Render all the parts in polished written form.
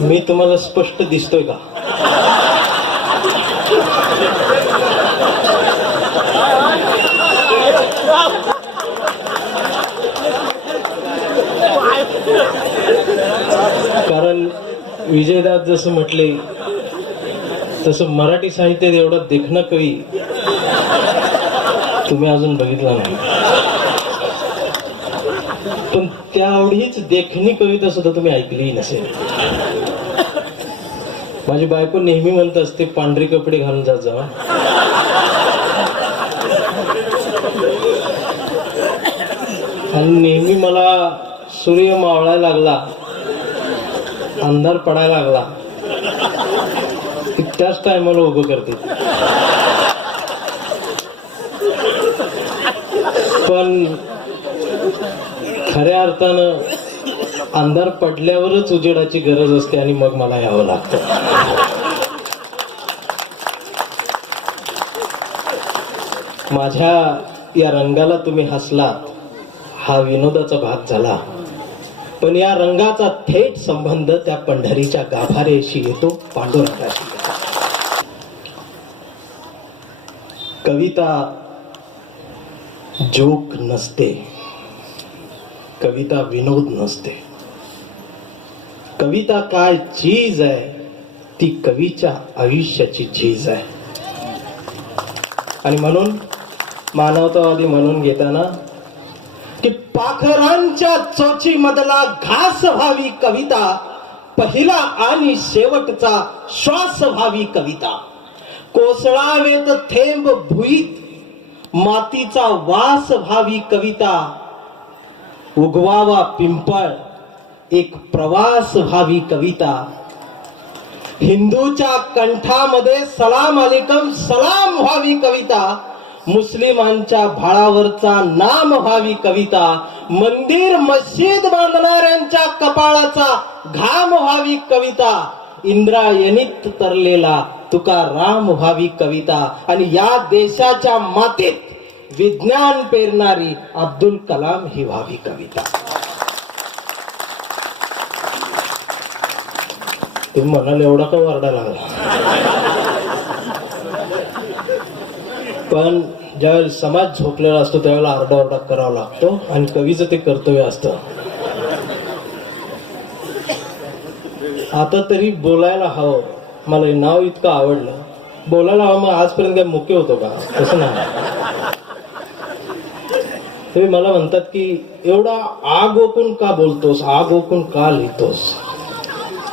मी तुम्हाला स्पष्ट दिसतोय का? कारण विजयदास जसं म्हटले तसं मराठी साहित्यात एवढा देखणं कवी तुम्ही अजून बघितला नाही. पण त्या एवढीच देखणी कविता सुद्धा तुम्ही ऐकलीही नसेल. माझी बायको नेहमी म्हणत असते, पांढरे कपडे घालून जात जावा. आणि नेहमी मला सूर्य मावळायला लागला, अंधार पडायला लागला की त्याच टायमाला उभं करते. पण खऱ्या अर्थानं अंधार पडल्यावरच उजेडाची गरज असते आणि मग मला यावं लागतं. माझ्या या रंगाला तुम्ही हसलात, हा विनोदाचा भाग झाला. पण या रंगाचा थेट संबंध त्या पंढरीच्या गाभाऱ्याशी येतो, पांडुरंगाशी. कविता जोक नसते, कविता विनोद नसते. कविता काय चीज आहे, ती कवीच्या आयुष्याची झीज आहे. आणि म्हणून मानवतावादी म्हणून घेताना की पाखरांच्या चोची मधला घास व्हावी कविता, पहिला आणि शेवटचा श्वास व्हावी कविता. कोसळावेत थेंब भुईत, मातीचा वास व्हावी कविता. उगवावा पिंपळ, एक प्रवास व्हावी कविता. हिंदूच्या कंठामध्ये सलाम अलेकम सलाम व्हावी कविता. मुस्लिमांच्या भाळावरचा नाम व्हावी कविता. मंदिर मस्जिद बांधणाऱ्यांच्या कपाळाचा घाम व्हावी कविता. इंद्रायणीत तरलेला तुकाराम व्हावी कविता. आणि या देशाच्या मातीत विज्ञान पेरणारी अब्दुल कलाम ही व्हावी कविता. तुम्ही म्हणाल एवढा का वरडा लागला? पण ज्यावेळेला समाज झोपलेला असतो त्यावेळेला आरडाओरडा करावा लागतो आणि कवीचं ते कर्तव्य असतं. आता तरी बोलायला हवं. मला हे नाव इतकं आवडलं, बोलायला हवं. मग आजपर्यंत काय मुके होतो का? तसं नाही. तुम्ही मला म्हणतात की एवढा आग ओकून का बोलतोस, आग ओकून का लिहितोस,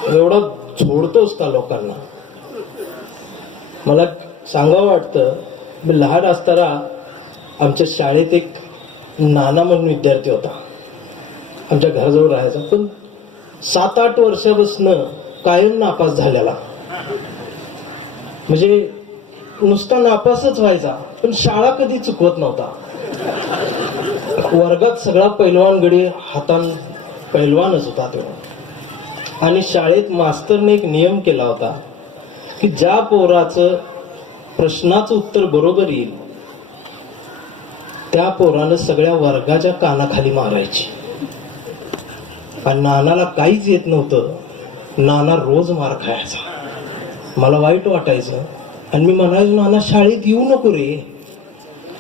एवढा झोडतोस का लोकांना? मला सांगावं वाटतं, मी लहान असताना आमच्या शाळेत एक नाना म्हणून विद्यार्थी होता, आमच्या घराजवळ राहायचा. पण 7-8 वर्षापासून कायम नापास झालेला. म्हणजे नुसता नापासच व्हायचा, पण शाळा कधी चुकवत नव्हता. वर्गात सगळा पैलवान गडी हातान पैलवानच होता तेव्हा. आणि शाळेत मास्तरने एक नियम केला होता की ज्या पोराचं प्रश्नाचं उत्तर बरोबर येईल त्या पोरानं सगळ्या वर्गाच्या कानाखाली मारायची. आणि नानाला काहीच येत नव्हतं, नाना रोज मार खायचा. मला वाईट वाटायचं आणि मी म्हणायचो, नाना शाळेत येऊ नको रे.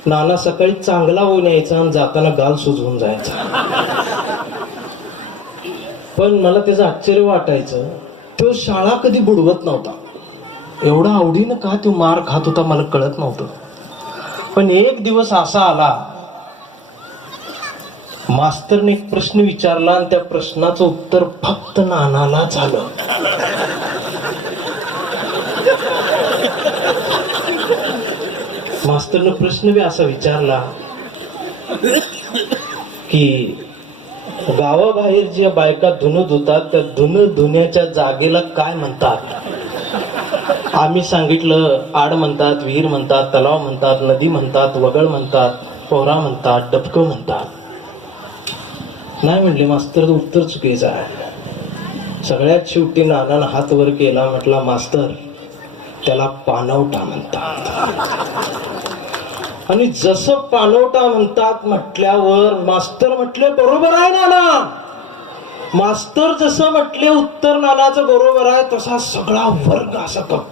नाना सकाळी चांगला होऊन यायचा आणि जाताना गाल सुजवून जायचा. पण मला त्याचं आश्चर्य वाटायचं, तो शाळा कधी बुडवत नव्हता. एवढा आवडीनं का तो मार खात होता मला कळत नव्हतं. पण एक दिवस असा आला, मास्तरने एक प्रश्न विचारला आणि त्या प्रश्नाचं उत्तर फक्त नानालाच आलं. मास्तरने प्रश्न बी असा विचारला की गावाबाहेर ज्या बायका धुणं धुतात त्या धुणं धुण्याच्या जागेला काय म्हणतात? आम्ही सांगितलं, आड म्हणतात, विहीर म्हणतात, तलाव म्हणतात, नदी म्हणतात, वगळ म्हणतात, पोहरा म्हणतात, डबकं म्हणतात. नाही म्हणले मास्तर, उत्तर चुकीचं आहे. सगळ्यात शेवटी नानानं हात वर केला, म्हटला, मास्तर त्याला पानवटा म्हणतात. आणि जसं पानवटा म्हणतात म्हटल्यावर मास्तर म्हटले, बरोबर आहे नाना, मास्तर जसं म्हटले उत्तर नानाचं बरोबर आहे तसा सगळा वर्ग असा कप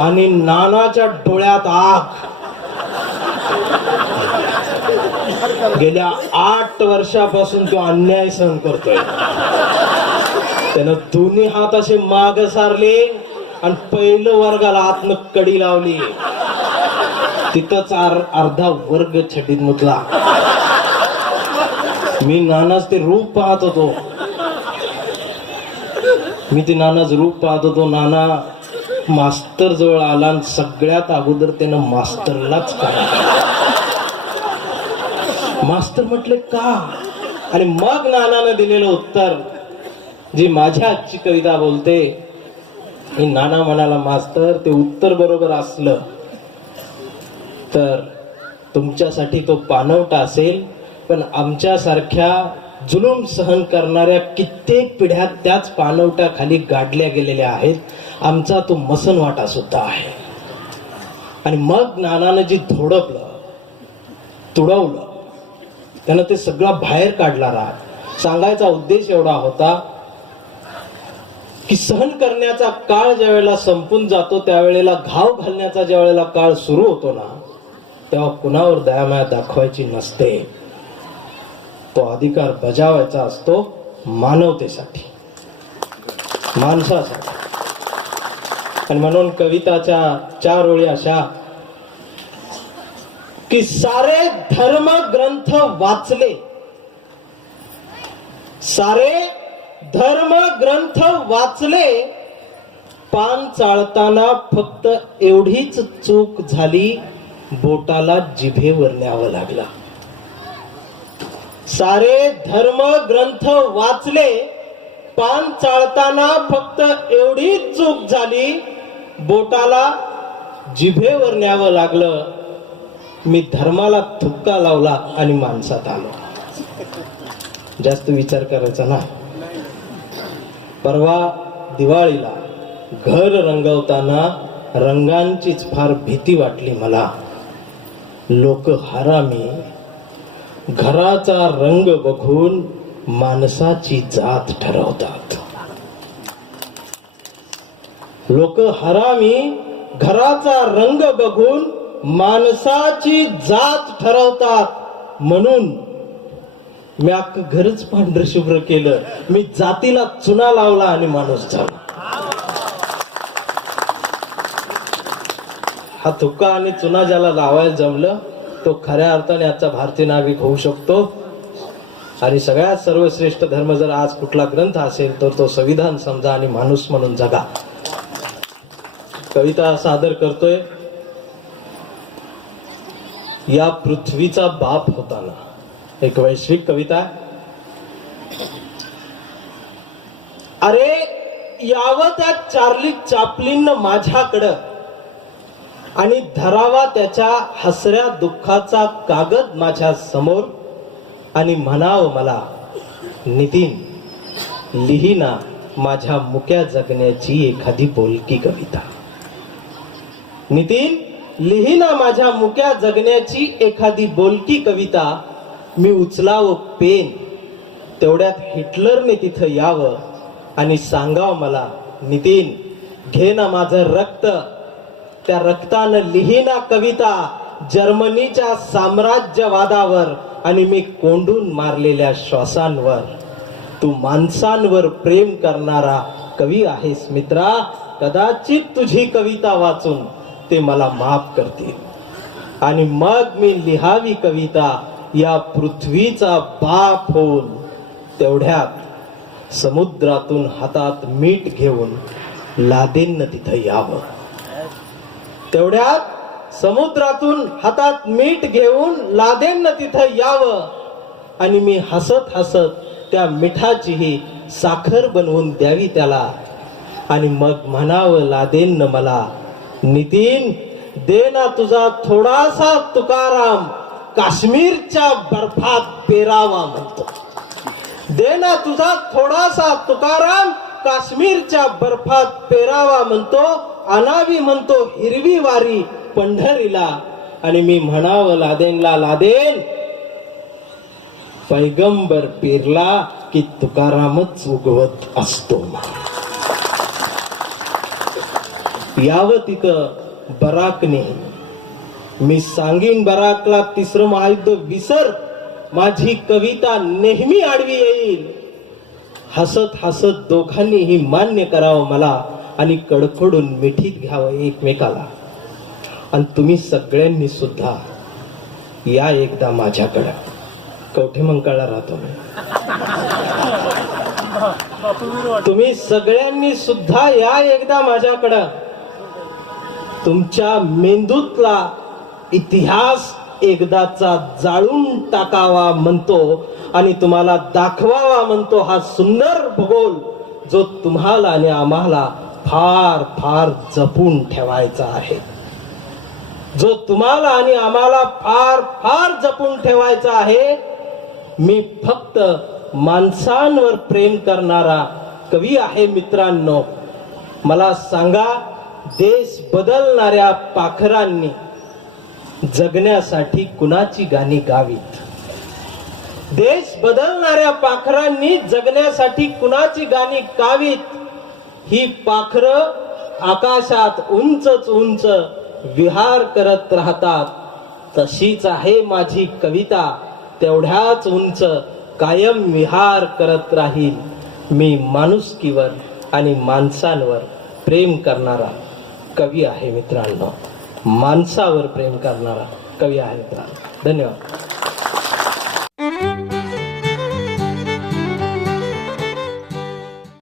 आणि नानाच्या डोळ्यात आग. गेल्या 8 वर्षापासून तो अन्याय सहन करतोय. त्यानं दोन्ही हात असे माग सारले आणि पहिलं वर्गाला आतनं कडी लावली. तिथंच अर्धा वर्ग छडीत मुतला. मी नानाच ते रूप पाहत होतो. नाना मास्तर जवळ आला आणि सगळ्यात अगोदर त्यानं मास्तरलाच काय मास्तर म्हटले का, आणि मग नानानं दिलेलं उत्तर जी माझ्या आजची कविता बोलते. नाना म्हणाला, मास्तर ते उत्तर बरोबर असलं तर तुमच्यासाठी तो पानवटा असेल, पण आमच्यासारख्या जुलूम सहन करणाऱ्या कित्येक पिढ्या त्याच पानवट्याखाली गाडल्या गेलेल्या आहेत. आमचा तो मसनवाटा सुद्धा आहे. आणि मग नानानं जी तुडवलं त्यानं ते सगळं बाहेर काढला. सांगायचा उद्देश एवढा होता की सहन करण्याचा काळ ज्या वेळेला संपून जातो त्यावेळेला घाव घालण्याचा ज्या वेळेला काळ सुरू होतो ना, तेव्हा कुणावर दयामाया दाखवायची नसते. तो अधिकार बजावायचा असतो मानवतेसाठी, माणसासाठी. आणि म्हणून कविताच्या 4 ओळी अशा की सारे धर्म ग्रंथ वाचले, सारे धर्म ग्रंथ वाचले, पान चाळताना फक्त एवढीच चूक झाली, बोटाला जिभेवर न्यावं लागला. सारे धर्म ग्रंथ वाचले, पान चाळताना फक्त एवढीच चूक झाली, बोटाला जिभेवर न्यावं लागलं. मी धर्माला थुक्का लावला आणि माणसात आलो. जास्त विचार करायचा ना. परवा दिवाळीला घर रंगवताना रंगांचीच फार भीती वाटली मला. लोक हरामी घराचा रंग बघून माणसाची जात ठरवतात. लोक हरामी घराचा रंग बघून माणसाची जात ठरवतात. म्हणून मी अख्खं घरच पांढर शुभ्र केलं. मी जातीला चुना लावला आणि माणूस झाला. हा थुक्का आणि चुना ज्याला लावायला जमलं तो खऱ्या अर्थाने आजचा भारतीय नागरिक होऊ शकतो. आणि सगळ्यात सर्वश्रेष्ठ धर्म जर आज कुठला ग्रंथ असेल तर तो संविधान समजा आणि माणूस म्हणून जगा. कविता सादर करतोय. या पृथ्वीचा बाप होताना, एक वैश्विक कविता. अरे यावं त्या चार्ली चॅप्लिन माझ्याकडं आणि धरावा त्याच्या हसऱ्या दुःखाचा कागद माझ्या समोर आणि म्हणावं मला, नितीन लिहिना माझ्या मुक्या जगण्याची एखादी बोलकी कविता. नितीन लिहिना माझ्या मुक्या जगण्याची एखादी बोलकी कविता. मी उचलावं पेन, तेवढ्यात हिटलरने तिथं यावं आणि सांगावं मला, नितीन घे ना माझं रक्त, त्या रक्तानं लिहिना कविता जर्मनीच्या साम्राज्यवादावर आणि मी कोंडून मारलेल्या श्वासांवर. तू माणसांवर प्रेम करणारा कवी आहेस मित्रा. कदाचित तुझी कविता वाचून ते मला माफ करतील आणि मग मी लिहावी कविता या पृथ्वीचा बाप होऊन. तेवढ्यात समुद्रातून हातात मीठ घेऊन लादेन तिथं यावं. तेवढ्यात समुद्रातून हातात मीठ घेऊन लादेन तिथं यावं आणि मी हसत हसत त्या मिठाचीही साखर बनवून द्यावी त्याला. आणि मग म्हणावं लादेन मला, नितीन दे ना तुझा थोडासा तुकाराम, काश्मीरच्या बर्फात पेरावा म्हणतो. दे ना तुझा थोडासा तुकाराम, काश्मीरच्या बर्फात पेरावा म्हणतो. आणावी म्हणतो हिरवी वारी पंढरीला आणि मी म्हणावं लादेनला, लादेन पैगंबर पेरला की तुकारामच उगवत असतो. यावं तिथं बराकने, मी सांगीन बराकला तिसरं महायुद्ध विसर, माझी कविता नेहमी आडवी येईल. हसत हसत दोघांनीही मान्य करावं मला आणि कडकडून मिठीत घ्यावं एकमेकाला. आणि तुम्ही सगळ्यांनी सुद्धा या एकदा माझ्याकडं. कवठे मंकाळला राहतो मी. तुम्ही सगळ्यांनी सुद्धा या एकदा माझ्याकडं. तुमच्या मेंदूतला इतिहास एकदाचा जाळून टाकावा म्हणतो आणि तुम्हाला दाखवावा म्हणतो हा सुंदर भूगोल, जो तुम्हाला आणि आम्हाला फार फार जपून ठेवायचा आहे. जो तुम्हाला आणि आम्हाला फार फार जपून ठेवायचा आहे. मी फक्त माणसांवर प्रेम करणारा कवी आहे मित्रांनो. मला सांगा, देश बदलणाऱ्या पाखरांनी जगण्यासाठी कुणाची गाणी गावीत? देश बदलणाऱ्या पाखरांनी जगण्यासाठी कुणाची गाणी गावीत? ही पाखरं आकाशात उंचच उंच विहार करत राहतात. तशीच आहे माझी कविता, तेवढ्याच उंच कायम विहार करत राहील. मी माणुसकीवर आणि माणसांवर प्रेम करणारा कवी आहे मित्रांनो. माणसावर प्रेम करणारा कवी आहे मित्रांनो. धन्यवाद.